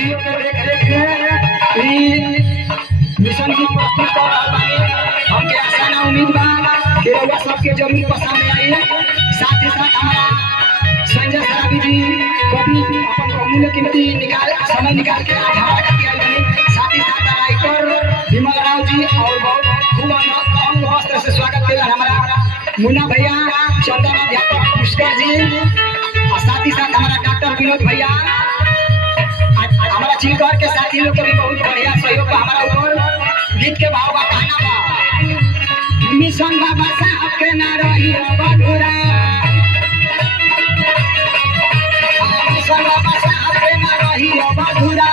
Video के देख देख मिशन की प्रस्तुत कर रहा बानी। हमके आशा ना उम्मीद बा कि रउआ सबके जरूर पसंद आई। साथ ही साथ हमारा संजय सराबी जी कभी अपन अमूल्य कीमती समय निकाल के आज हमारा खातिर आई बनी। साथ ही साथ राइटर विमल राव जी और बहुत खूब अंग वस्त्र से स्वागत किया हमारा मुन्ना भैया, चंदन अध्यापक पुष्कर जी और साथ ही साथ हमारा डॉक्टर विनोद भैया, हमारा चिलकर के साथी लोग के भी बहुत बढ़िया सहयोग बा हमारा ऊपर। गीत के भाव बा गाना बा मिशन बाबा साहब के ना रही बधुरा, मिशन बाबा साहब के ना रही बधुरा,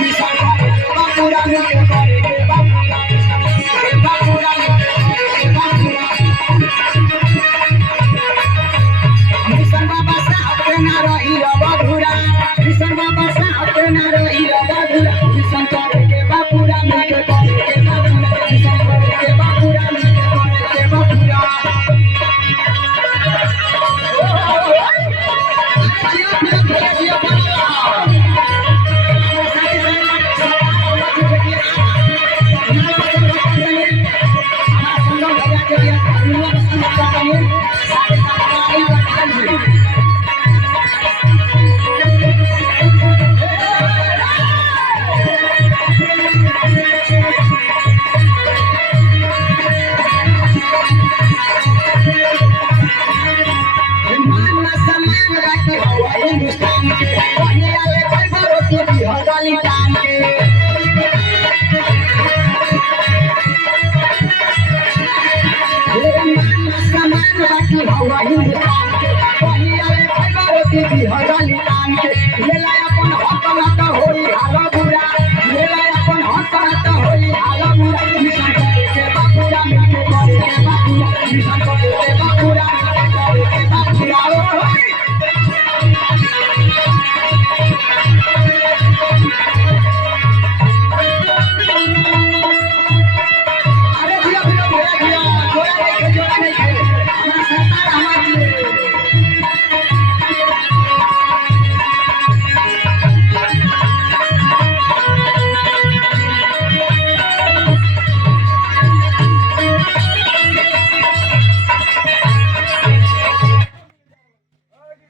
मिशन बाबा के करे के बाबूरा, बाबूरा मिशन बाबा साहब के ना रही बधुरा, मिशन बाबा साहब के ना रही बधुरा, मिशन करे के बाबूरा मिलके करे के बाबूरा, मिशन करे के बाबूरा मिलके करे के बाबूरा। मिशन